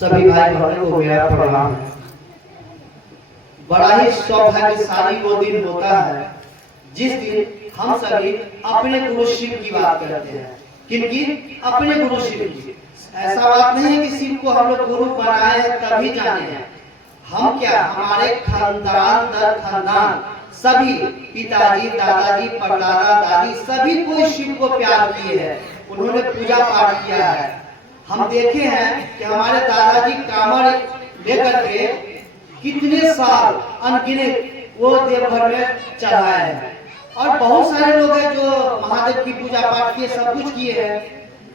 सभी भाई बहनों को मेरा प्रणाम है। बड़ा ही सौभाग्यशाली वो दिन होता है जिस दिन हम सभी अपने गुरु शिव की बात करते हैं। किनकी? अपने गुरु शिव की। ऐसा बात नहीं है कि शिव को हम लोग गुरु बनाए हैं तभी जाने हैं। हम क्या, हमारे खानदान दर खानदान सभी पिताजी, दादाजी, परदादा, दादी सभी कोई शिव को प्यार किए हैं, उन्होंने पूजा पाठ किया है। हम देखे हैं कि हमारे दादाजी कामर लेकर के कितने साल अनगिनत वो देवघर में चढ़ाए हैं, और बहुत सारे लोग हैं जो महादेव की पूजा पाठ किए, सब कुछ किए हैं,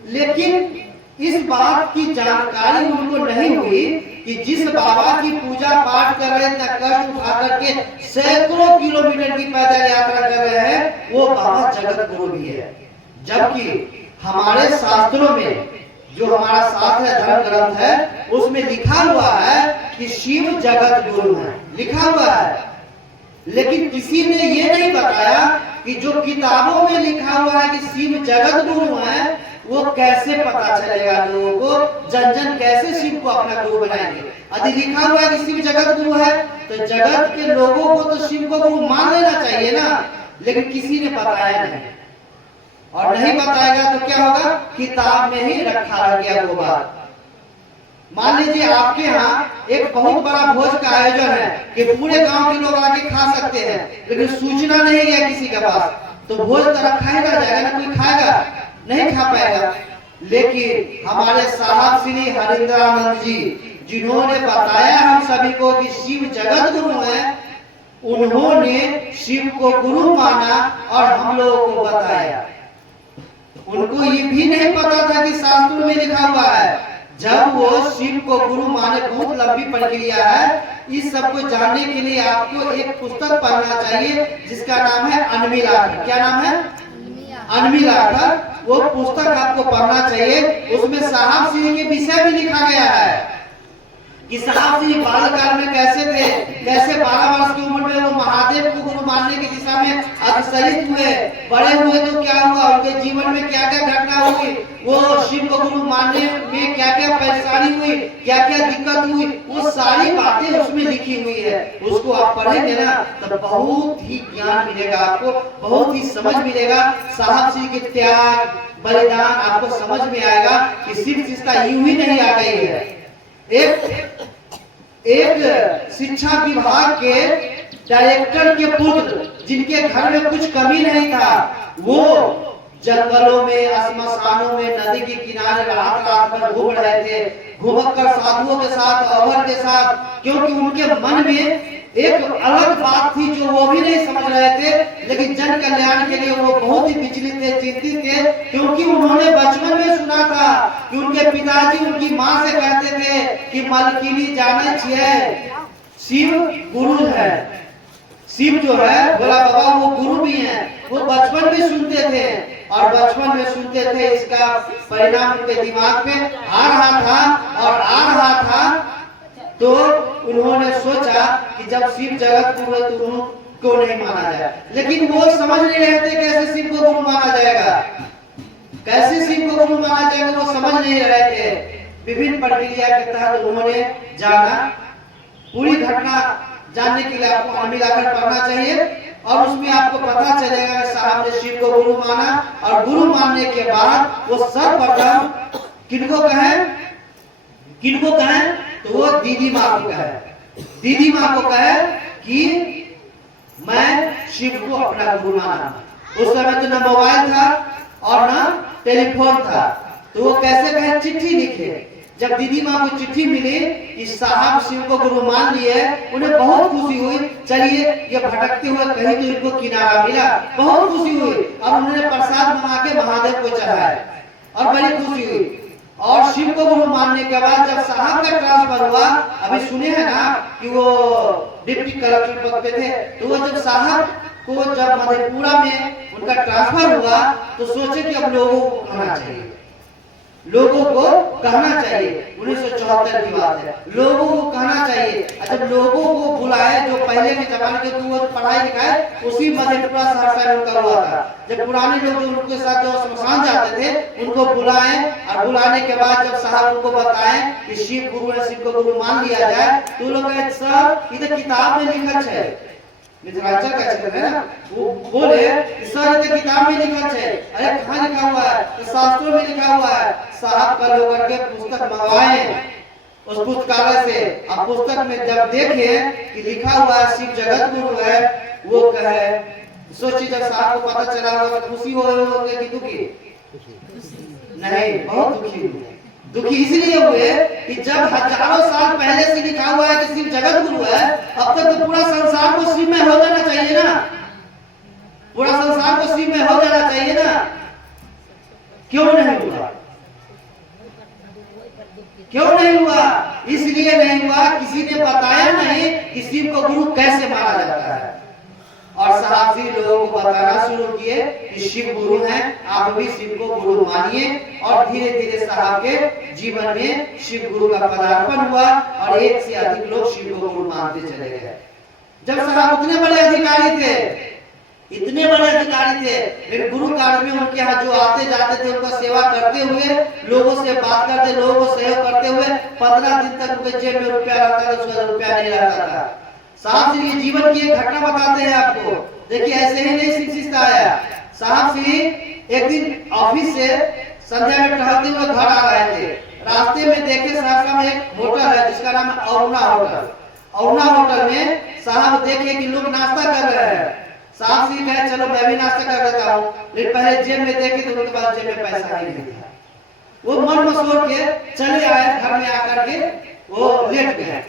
लेकिन इस बात की जानकारी उनको नहीं हुई कि जिस बाबा की पूजा पाठ कर रहे हैं, कष्ट उठा करके सैकड़ों किलोमीटर की पैदल यात्रा कर रहे हैं, वो बाबा जगत गुरु भी है। जबकि हमारे शास्त्रों में जो हमारा साथ है, धर्म ग्रंथ है, उसमें लिखा हुआ है कि शिव जगत गुरु है, लिखा हुआ है। लेकिन किसी ने ये नहीं बताया कि जो किताबों में लिखा हुआ है कि शिव जगत गुरु है, वो कैसे पता चलेगा लोगों को, जन जन कैसे शिव को अपना गुरु बनाएंगे। यदि लिखा हुआ है कि शिव जगत गुरु है, तो जगत के लोगों को तो शिव को गुरु मान लेना चाहिए ना, लेकिन किसी ने बताया नहीं, और नहीं बताएगा तो क्या होगा, किताब में ही रखा रह गया वो बात। मान लीजिए आपके यहाँ एक बहुत बड़ा भोज का आयोजन है कि पूरे गांव के लोग आके खा सकते हैं, लेकिन सूचना नहीं है किसी के पास, तो भोज तो रखा ही ना जाएगा ना, कोई खाएगा नहीं, खा पाएगा। लेकिन हमारे साहब श्री हरिंद्रानंद जी, जिन्होंने बताया हम सभी को कि शिव जगत गुरु है, उन्होंने शिव को गुरु माना और हम लोगों को बताया। उनको ये भी नहीं पता था कि शास्त्रों में लिखा हुआ है। जब वो शिव को गुरु माने, बहुत लंबी प्रक्रिया है, इस सब को जानने के लिए आपको एक पुस्तक पढ़ना चाहिए जिसका नाम है अनमिलाकर। क्या नाम है? अनमिलाकर। वो पुस्तक आपको पढ़ना चाहिए। उसमें साहब श्री के विषय भी लिखा गया है कि साहब श्री बालकाल में कैसे थे, कैसे 12 वर्ष की उम्र में वो महादेव को गुरु मानने की दिशा में अग्रसरित हुए, बड़े हुए तो क्या हुआ, उनके जीवन में क्या क्या घटना हुई, वो शिव को गुरु मानने में क्या क्या परेशानी हुई, क्या क्या दिक्कत हुई, वो सारी बातें उसमें लिखी हुई है। उसको आप पढ़ेंगे ना तो बहुत ही ज्ञान मिलेगा आपको, बहुत ही समझ मिलेगा। साहब श्री के त्याग बलिदान आपको समझ में आएगा कि शिव चिंता यूं ही नहीं आ गई है। एक शिक्षा विभाग के डायरेक्टर के पुत्र, जिनके घर में कुछ कमी नहीं था, वो जंगलों में, श्मशानों में, नदी के किनारे रात रात भर घूम रहे थे, घुमक्कर साधुओं के साथ, अवर के साथ, क्योंकि उनके मन में एक अलग बात थी जो वो भी नहीं समझ रहे थे, लेकिन जन कल्याण के लिए वो बहुत ही विचलित थे, चिंतित थे, क्योंकि उन्होंने बचपन में सुना था कि उनके पिताजी उनकी माँ से कहते थे कि मलकिनी जाने छिए, शिव गुरु है, शिव जो है भोला बाबा वो गुरु भी हैं। वो बचपन में सुनते थे, और बचपन में सुनते थे, इसका परिणाम उनके दिमाग में आ रहा था, और आ रहा था तो उन्होंने सोचा कि जब शिव जगत गुरु है तो उनको नहीं माना जाए। लेकिन वो समझ नहीं रहे थे कैसे शिव को गुरु माना जाएगा, कैसे शिव को गुरु माना जाएगा, वो समझ नहीं रहे थे। विभिन्न प्रक्रिया के तहत उन्होंने जाना। पूरी घटना जानने के लिए आपको अनमिलाकर पढ़ना चाहिए, और उसमें आपको पता चलेगा कि साहब ने शिव को गुरु माना, और गुरु मानने के बाद वो सर्वप्रथम किनको कहें, किनको कहें, तो वो दीदी माँ को कहे, दीदी माँ को कहे कि मैं शिव को अपना गुरु माना। उस समय तो ना मोबाइल था और ना टेलीफोन था, तो वो कैसे कहे, चिट्ठी लिखे। जब दीदी माँ को चिट्ठी मिली कि साहब शिव को गुरु मान लिए, उन्हें बहुत खुशी हुई। चलिए ये भटकते हुए कहीं तो इनको किनारा मिला, बहुत खुशी हुई, और उन्होंने प्रसाद बना के महादेव को चढ़ाया, और बड़ी खुशी हुई। और शिव को गुरु मानने के बाद जब साहब का ट्रांसफर हुआ, अभी सुने हैं ना कि वो डिप्टी कलेक्टर पद पे थे, तो वो जब साहब को जब मधेपुरा में उनका ट्रांसफर हुआ, तो सोचे कि अब लोगों को कहना चाहिए, लोगों को कहना चाहिए, 1974 की बात है, लोगों को कहना चाहिए। जब लोगों को बुलाए, जो पहले के जमाने के वो पढ़ाई लिखाए उसी मधेपुरा सहरसा में उनका हुआ था। जब पुराने लोग जो उनके साथ जो शमशान जाते थे उनको बुलाएं, और बुलाने के बाद जब साहब उनको बताएं कि शिव गुरु है, शिव को गुरु मान लिया जाए, तो लोग कहे सर इधर किताब में लिखा है, मिथिलांचल का क्षेत्र है ना, वो बोले सर इधर किताब में लिखा है। अरे कहाँ लिखा हुआ है? तो शास्त्रों में लिखा हुआ है। साहब कल होकर के पुस्तक मंगवाए उस पुस्तकालय से, अब पुस्तक में जब देखे कि लिखा हुआ है शिव जगत गुरु है, वो कहे, सोचिए जब साहब को पता चला होगा तो खुशी होगी कि दुखी? नहीं, बहुत दुखी हुए। दुखी इसलिए हुए कि जब हजारों साल पहले से लिखा हुआ है कि शिव जगत गुरु है, अब तक तो पूरा संसार को शिव में हो जाना चाहिए ना, पूरा संसार को शिव में हो जाना चाहिए ना, क्यों नहीं हुआ? क्यों नहीं हुआ? इसलिए नहीं हुआ किसी ने बताया नहीं कि शिव को गुरु कैसे माना जाता है। और साहब जी लोगों को बताना शुरू किए कि शिव गुरु हैं, आप भी शिव को गुरु मानिए। और धीरे धीरे साहब के जीवन में शिव गुरु का पदार्पण हुआ और एक से अधिक लोग शिव को गुरु मानते चले गए। जब साहब उतने बड़े अधिकारी थे, इतने बड़े अधिकारी थे, फिर गुरु काल में उनके यहाँ जो आते जाते थे उनका सेवा करते हुए, लोगों से बात करते, लोगों को सहयोग करते हुए 15 दिन तक उनके जेब में रुपया रहता था, उसका रुपया नहीं रहता था। साहब जी जीवन की एक घटना बताते हैं आपको। देखिए ऐसे ही नहीं शिक्षित आया। साहब जी एक दिन ऑफिस से संध्या में टहलते हुए घर आ रहे थे, रास्ते में देखे सहरसा में एक होटल है जिसका नाम है अरुणा होटल। अरुणा होटल में साहब देखे कि लोग नाश्ता कर रहे हैं। साहब जी कहे चलो मैं भी नाश्ता कर लेता हूँ, लेकिन पहले जेब में देखे तो उनके पास जेब में पैसा ही नहीं था। वो मन मसोर के चले आए, घर में आकर के वो लेट गए।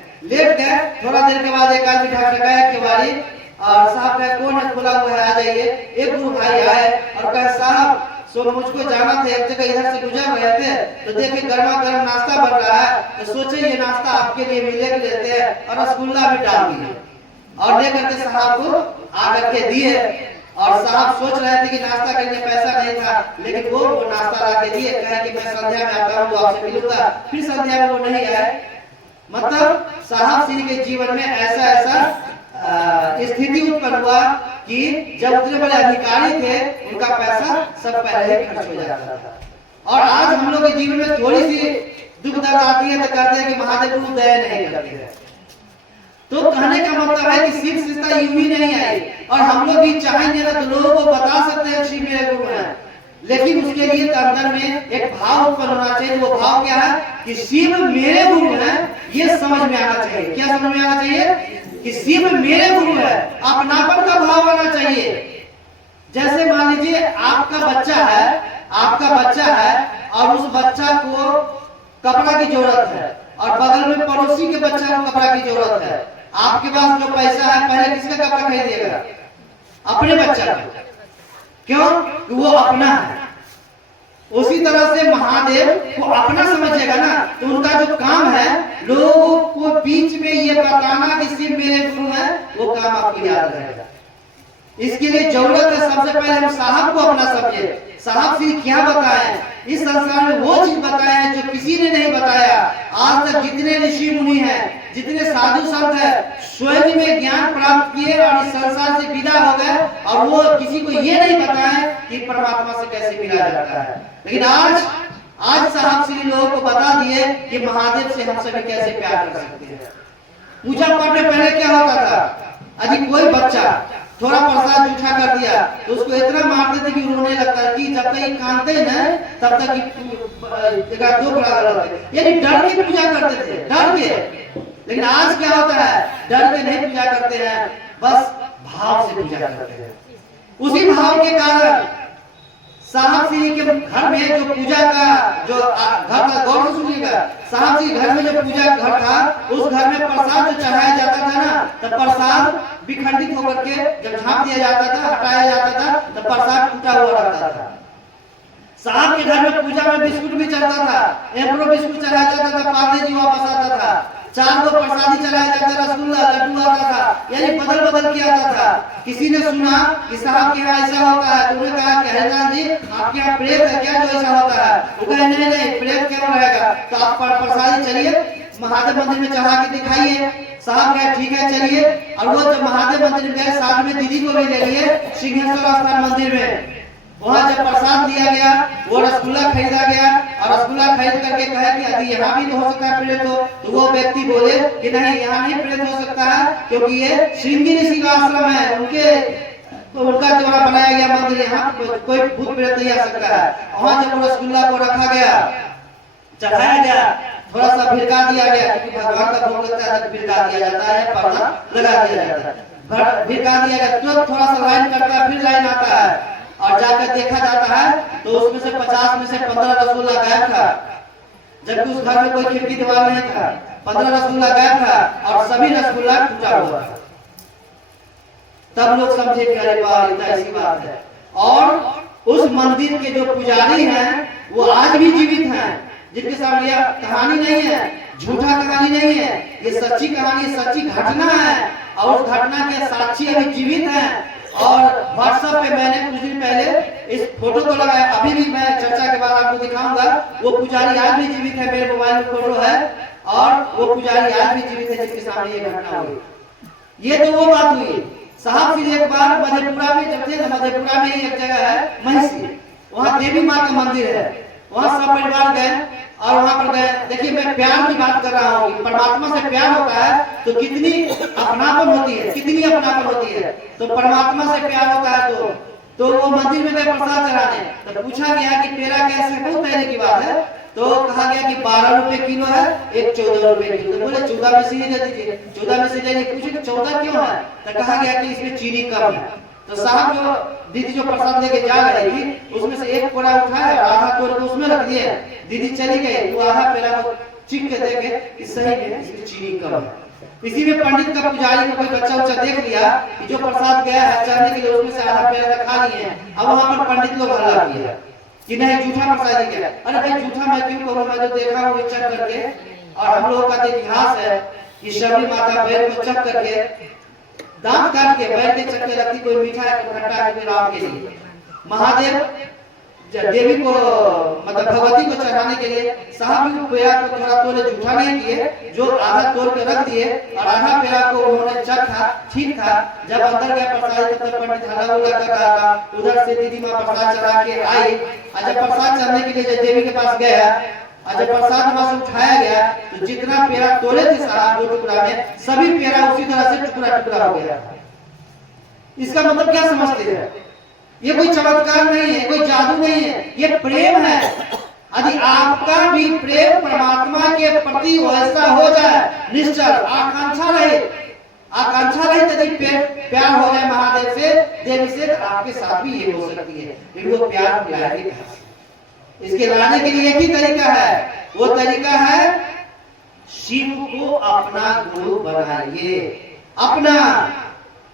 थोड़ा देर के बाद एक आदमी ढकढकाया केवाड़ी और साहब कहे कौन है, खुला हुआ है, आ जाइए। एक गुरु भाई आए और कहे साहब सो मुझको जाना था, एक जगह इधर से गुजर रहे थे तो देखे गर्मा गर्म नाश्ता बन रहा है, तो सोचे ये नाश्ता आपके लिए भी ले लेते हैं और रसगुल्ला भी डाल दिए और लेकर के साहब को आकर के दिए। और साहब सोच रहे थे कि नाश्ता के लिए पैसा नहीं था, लेकिन वो नाश्ता ला के दिए, कहे कि मैं संध्या में आता हूँ तो आपसे मिलूंगा। फिर संध्या में वो नहीं आए। मतलब साहब सिंह के जीवन में ऐसा स्थिति उत्पन्न हुआ कि जब उतने बड़े अधिकारी थे उनका पैसा सब पहले ही खर्च हो जाता था। और आज हम लोग के जीवन में थोड़ी सी दुख दर्द आती है तो कहते हैं कि महादेव गुरु दया नहीं करते हैं। तो कहने का मतलब है कि शिव शिष्टता यूं ही नहीं आई, और हम लोग भी चाहेंगे ना तो लोगों को बता सकते हैं शिव मेरे गुरु हैं, लेकिन उसके लिए अंदर में एक भाव उत्पन्न होना चाहिए। वो भाव क्या है कि शिव मेरे गुरु हैं, ये समझ में आना चाहिए। क्या समझ में आना चाहिए? कि शिव मेरे गुरु है, अपनापन का भाव आना चाहिए। जैसे मान लीजिए आपका बच्चा है और उस बच्चा को कपड़ा की जरूरत है और बगल में पड़ोसी के बच्चा को कपड़ा की जरूरत है। आपके पास जो पैसा है पहले किसका कपड़ा खरीदिएगा? अपने बच्चा का। क्यों? कि वो अपना है। उसी तरह से महादेव को अपना समझेगा ना, तो उनका जो काम है लोगों को बीच में ये बताना कि शिव मेरे गुरु है, वो काम आपको याद रहेगा। इसके लिए जरूरत है सबसे पहले हम साहब को अपना समझे। साहब से क्या बताएं? इस संसार में वो चीज बताए हैं जो किसी ने नहीं बताया। आज तक जितने ऋषि मुनि हैं, जितने साधु संत हैं, स्वयं में ज्ञान प्राप्त किए और इस संसार से विदा हो गए, और वो किसी को ये नहीं बताया कि परमात्मा से कैसे मिला जाता है। लेकिन आज साहब श्री लोगों को बता दिए कि महादेव से हम सभी कैसे प्यार कर सकते हैं। पूजा पाठ में पहले क्या होता था? यदि कोई बच्चा थोड़ा प्रसाद जूठा कर दिया तो उसको इतना मारते थे कि रोने लगता है, कि जब तक कानते न तब तक दो बड़ा रहते, यानी डर के पूजा करते थे, डर के। लेकिन आज क्या होता है? डर के नहीं पूजा करते हैं, बस भाव से पूजा करते हैं। उसी भाव के कारण साहब जी के घर में जो पूजा का जो घर था, गौर से सुनिएगा, साहब जी घर में जो पूजा घर था उस घर में प्रसाद जो चढ़ाया जाता था ना, तो प्रसाद विखंडित होकर के जब झाँप दिया जाता था, हटाया जाता था, तो प्रसाद टूटा हुआ रहता था। साहब के घर में पूजा में बिस्कुट भी चढ़ता था, एम्प्रो बिस्कुट चढ़ाया जाता था, पार्ले जी वापस आता था। 4 गो प्रसादी चलाया जाता, रसगुल्ला लड्डू आता था, यानी बदल बदल के आता था। किसी ने सुना कि साहब के यहाँ ऐसा होता है, तो उन्होंने कहा कि हरिनाथ जी आपके यहाँ प्रेत है क्या जो ऐसा होता है? वो कहे नहीं नहीं प्रेत क्यों रहेगा, तो आप प्रसादी चलिए महादेव मंदिर में चढ़ा के दिखाइए। साहब कहे ठीक है चलिए, और वो जब महादेव मंदिर में गए साथ में दीदी को भी ले लिए सिंहेश्वर स्थान मंदिर में। वहाँ जब प्रसाद दिया गया, वो रसगुल्ला खरीदा गया, और रसगुल्ला खरीद करके कहे कि अभी यहाँ भी तो हो सकता है प्रेत हो, तो वो व्यक्ति बोले कि नहीं यहाँ नहीं प्रेत हो सकता है, क्योंकि ये श्रृंगी ऋषि का आश्रम है, उनका द्वारा बनाया गया मंदिर, यहाँ कोई भूत प्रेत नहीं आ सकता है। वहाँ जब वो रसगुल्ला को रखा गया, चढ़ाया गया, थोड़ा सा भिड़का दिया गया, क्योंकि भगवान का भोग लगता है तो भिड़का दिया जाता है, पर्दा लगा दिया जाता है, भिड़का दिया गया, तो थोड़ा सा लाइन कटता है, फिर लाइन आता है, और जाकर देखा जाता है तो उसमें से 50 में से 15 रसगुल्ला गायब था, जबकि उस घर में कोई खिड़की दीवार नहीं था। 15 रसगुल्ला गायब था और सभी रसगुल्ला टूटा हुआ था। तब लोग समझे कि अरे वाह ये ऐसी बात है। और उस मंदिर के जो पुजारी हैं वो आज भी जीवित हैं, जिनके सामने यह कहानी नहीं है, झूठा कहानी नहीं है, ये सच्ची कहानी, सच्ची घटना है, और उस घटना के साक्षी अभी जीवित हैं। और व्हाट्सएप पे मैंने कुछ दिन पहले इस फोटो को लगाया, अभी भी मैं चर्चा के बाद आपको दिखाऊंगा। वो पुजारी आज भी जीवित है, मेरे मोबाइल में फोटो है, और वो पुजारी आज भी जीवित है जिसके सामने ये घटना हुई। ये तो वो बात हुई। साहब फिर एक बार मधेपुरा में जब थे, मधेपुरा में एक जगह है महिषी, वहाँ देवी माँ का मंदिर है, वहाँ सब परिवार गए और वहाँ पर गए। देखिए मैं प्यार की बात कर रहा हूँ, परमात्मा से प्यार होता है तो कितनी अपनापन होती है, कितनी अपनापन होती है। तो परमात्मा से प्यार होता है तो वो मंदिर में गए प्रसाद चढ़ाने, तो पूछा गया कि पेड़ा कैसे, बहुत पहले की बात है, तो कहा गया कि 12 रुपए किलो है, एक 14 रुपए किलो। तो बोले 14 में से दे दीजिए, 14 में से ले लीजिए। पूछे 14 क्यों है, तो कहा गया कि इसमें चीनी कम है। तो साहब जो दीदी जो प्रसाद लेके जा रही थी उसमें से एक कोड़ा उठाया और आधा तोड़ के उसमें रख दिए। दीदी चली गई, वो आधा पेड़ा को चीख के देखे कि सही है इसमें चीनी कम है। इसी में पंडित का पुजारी को कोई बच्चा उच्चा देख लिया कि जो प्रसाद गया है चढ़ने के लिए उसमें से आधा पेड़ा खा लिए हैं। अब वहाँ पर पंडित लोग हल्ला किया कि नहीं झूठा प्रसाद दिया। अरे भाई झूठा मैं क्यों करूँ, मैं तो देखा हूँ चेक करके, और हम लोगों का इतिहास है कि शबरी माता बैल को चेक करके दांत काट के बैल के चक्के रखती, कोई मीठा है कोई खट्टा है, कोई राम के लिए। महादेव देवी को मतलब भगवती को चढ़ाने के लिए साहब को पेड़ा को थोड़ा तोड़े झूठा नहीं किए, जो आधा तोड़ के रख दिए और आधा पेड़ा को उन्होंने चखा, ठीक था। जब अंदर गया प्रसाद तब तक पंडित हल्ला उल्ला कर रहा था, उधर से दीदी माँ प्रसाद चढ़ा के आई। और जब प्रसाद चढ़ने के लिए देवी के पास गया और जब प्रसाद वहां से उठाया गया तो जितना पेड़ा तोड़े थे साहब 2 टुकड़ा में, सभी पेड़ा उसी तरह से टुकड़ा टुकड़ा हो गया। इसका मतलब क्या समझते हैं, ये कोई चमत्कार नहीं है, कोई जादू नहीं है, ये प्रेम है। यदि आपका भी प्रेम परमात्मा के प्रति वैसा हो जाए, निश्चल आकांक्षा रहे यदि प्यार हो जाए महादेव से, देवी से, आपके साथ भी ये हो सकती है। लेकिन वो प्यार मिलाएगी, इसके लाने के लिए एक ही तरीका है, वो तरीका है शिव को अपना गुरु बनाइए। अपना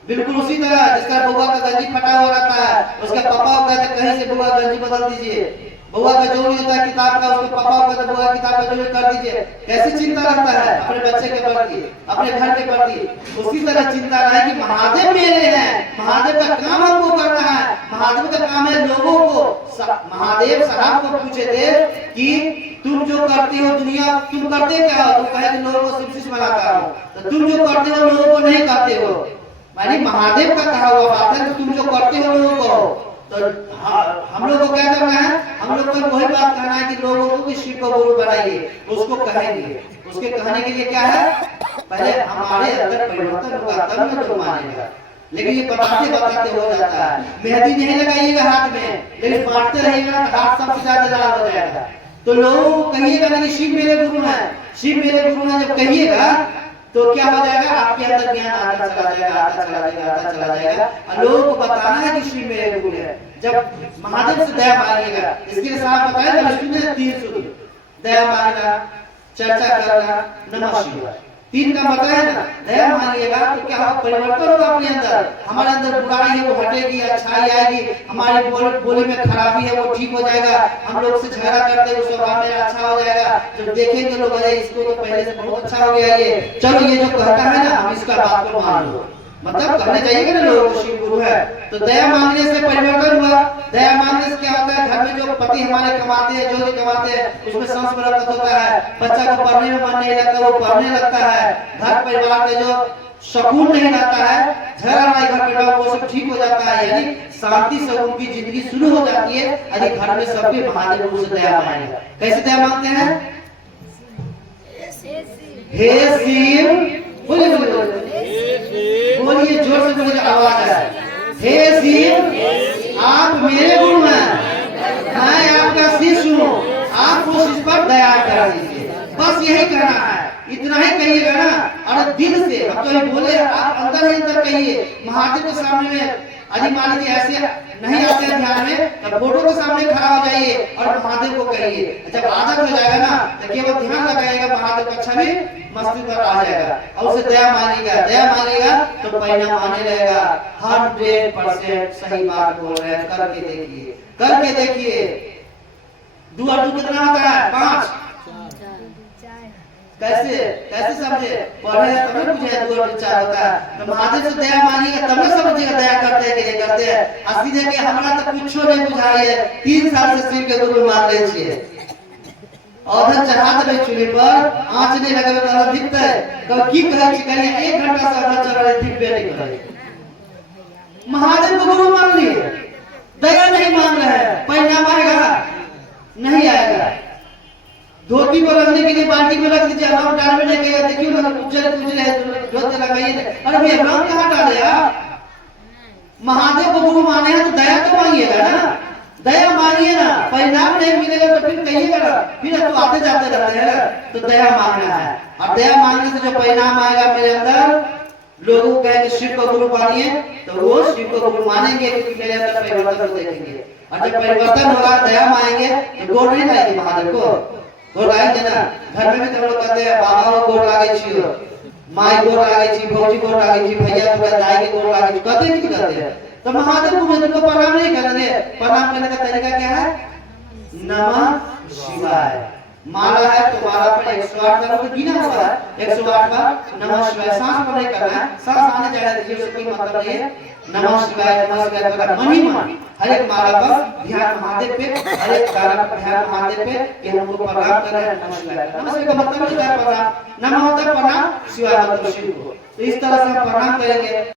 बिल्कुल उसी तरह जिसका बुआ का गंजी फटा हुआ रहता है, उसके पापा को कहते कहीं से बुआ गंजी बदल दीजिए। बुआ का जो भी होता है किताब का, उसके पापा को कहते बुआ किताब का जो भी कर दीजिए। कैसी चिंता रखता है अपने बच्चे के प्रति, अपने घर के प्रति। उसी तरह चिंता रहे कि महादेव मेरे हैं, महादेव का काम हमको करना है। महादेव का काम है लोगों को। महादेव साहब को पूछे थे कि तुम जो करते हो दुनिया, तुम करते क्या हो? तुम कहे लोगों को शिव बनाता हो, तो तुम जो करते हो लोगों को नहीं करते हो। मानी महादेव का कहा हुआ बात है कि तुम जो करते हो लोगों को करो। तो हम लोग को क्या करना है, हम लोग को वही बात कहना है कि लोगों को शिव को गुरु बनाइए, उसको कहेंगे। उसके कहने के लिए क्या है, पहले हमारे अंदर परिवर्तन होगा तब ना लोग मानेगा। लेकिन ये बताते बताते हो जाता है। मेहंदी नहीं लगाइएगा हाथ में, लेकिन बांटते रहिएगा तो हाथ सबसे ज्यादा लाल हो जाएगा। तो लोगों को कहिएगा ना कि शिव मेरे गुरु हैं, शिव मेरे गुरु हैं। जब कहिएगा तो क्या हो जाएगा, आपके अंदर ज्ञान आता चला जाएगा, आता चला जाएगा, आता चला जाएगा। और लोगों को बताना है कि शिव मेरे गुरु है। जब महादेव से दया मांगिएगा, इसके लिए साहब बताया विष्णु ने 3 सूत्र: दया मांगना, चर्चा करना, नमः शिवाय। तीन का बताया ना, दया मांगिएगा तो क्या परिवर्तन होगा अपने अंदर, हमारे अंदर बुराई है वो हटेगी, अच्छाई आएगी, हमारे बोली में खराबी है वो ठीक हो जाएगा, हम लोग से झगड़ा करते हैं स्वभाव मेरा अच्छा हो जाएगा, जब देखेंगे लोग अरे इसको तो पहले से बहुत अच्छा हो गया ये, चलो ये जो कहता है ना हम इसका बात को मान लो, मतलब कहने चाहिए ना लोगों को शिव गुरु है। तो दया मांगने से परिवर्तन हुआ। दया मांगने से क्या होता है, घर में जो पति हमारे कमाते हैं, जो भी कमाते हैं उसमें संस बरकत होता है, बच्चा को पढ़ने में मन नहीं लगता वो पढ़ने लगता है, घर परिवार में जो सुकून नहीं रहता है, झगड़ा नहीं घर परिवार वो सब ठीक हो जाता है, यानी शांति से उनकी जिंदगी शुरू हो जाती है। यदि घर में सबके महादेव गुरु से दया मांगे। कैसे दया मांगते हैं? हे शिव, बोलिए बोलिए जोर से बोलिए, आवाज है। हे शिव, आप मेरे गुरु हैं, मैं आपका शिष्य हूँ, आप उस इस पर दया कर दीजिए। बस यही कहना है, इतना ही कहिएगा ना, और दिल से अब तो ये बोले आप अंदर ही अंदर कहिए। महादेव के सामने में यदि मान लीजिए ऐसे नहीं आते हैं ध्यान में, तब फोटो के सामने खड़ा हो जाइए और महादेव को कहिए। जब आदत हो जाएगा ना तो केवल ध्यान लगाइएगा, महादेव का छवि मस्ती पर आ जाएगा और उसे दया मांगेगा। दया मांगेगा तो परिणाम आने लगेगा। 100% सही बात बोल रहे हैं, करके देखिए, करके देखिए। 2 और 2 कितना होता है? 5। कैसे कैसे समझे? पढ़े तब ना बुझे 2 और 4 होता है। तो महादेव से दया मांगेगा तब ना समझिएगा दया करते हैं कि नहीं करते हैं। असली है कि हमरा तो कुछ नहीं बुझाई है, 3 साल से शिव के गुरु मान रहे छिए, औधन चढ़ा देबे चूल्हे पर, आंच नहीं लगेबे तो दिखते कब की कहै छी करिए 1 घंटा से औधन चढ़ा रहे दिखबे नहीं करे। महादेव को गुरु मान लिए, दया नहीं मान रहे हैं, परिणाम आएगा नहीं आएगा। धोती को रखने के लिए बाल्टी में रख दीजिए, हम डाल में नहीं गए, देखिए ना उज्जर उज्जर है, धोते लगाइए। अरे भैया हम कहां डाले यार? महादेव को गुरु माने हैं तो दया तो मांगिएगा ना, दया मांगिए ना, परिणाम नहीं मिलेगा तो फिर कहिएगा ना, फिर तो आते जाते रहते हैं। तो दया मांगना है, और दया मांगने से जो परिणाम आएगा मेरे अंदर, लोगों कहेंगे शिव को गुरु मानिए, तो वो शिव को गुरु मानेंगे क्योंकि मेरे अंदर परिवर्तन को देखेंगे। और जब परिवर्तन होगा, दया मांगेंगे तो गोड़ नहीं लाएंगे महादेव को, गोड़ लाएंगे ना। घर में भी तो लोग कहते हैं बाबा को गोड़ लागे छियो, माई गोड़ लागे छी, भौजी गोड़ लागे छी, भैया को दाई के गोड़ लागे छी, कहते नहीं कहते हैं। तो महादेव को तुमको प्रणाम नहीं करेंगे। प्रणाम करने का तरीका क्या है? नमः शिवाय। माला है तो माला पर 108 बार गिना हुआ है, 108 बार नमः शिवाय। सांस पर नहीं करना है, सांस आने जाने दीजिए, उससे कोई मतलब नहीं है। नमः शिवाय नमः शिवाय का मन ही मन हर एक माला पर ध्यान महादेव पे, हर एक गाना पर ध्यान महादेव पे कि हमको प्रणाम कर रहे हैं नमः शिवाय। नमः शिवाय का मतलब होता है प्रणाम, नमः होता है प्रणाम, शिवाय मतलब शिव को। तो इस तरह से हम प्रणाम करेंगे।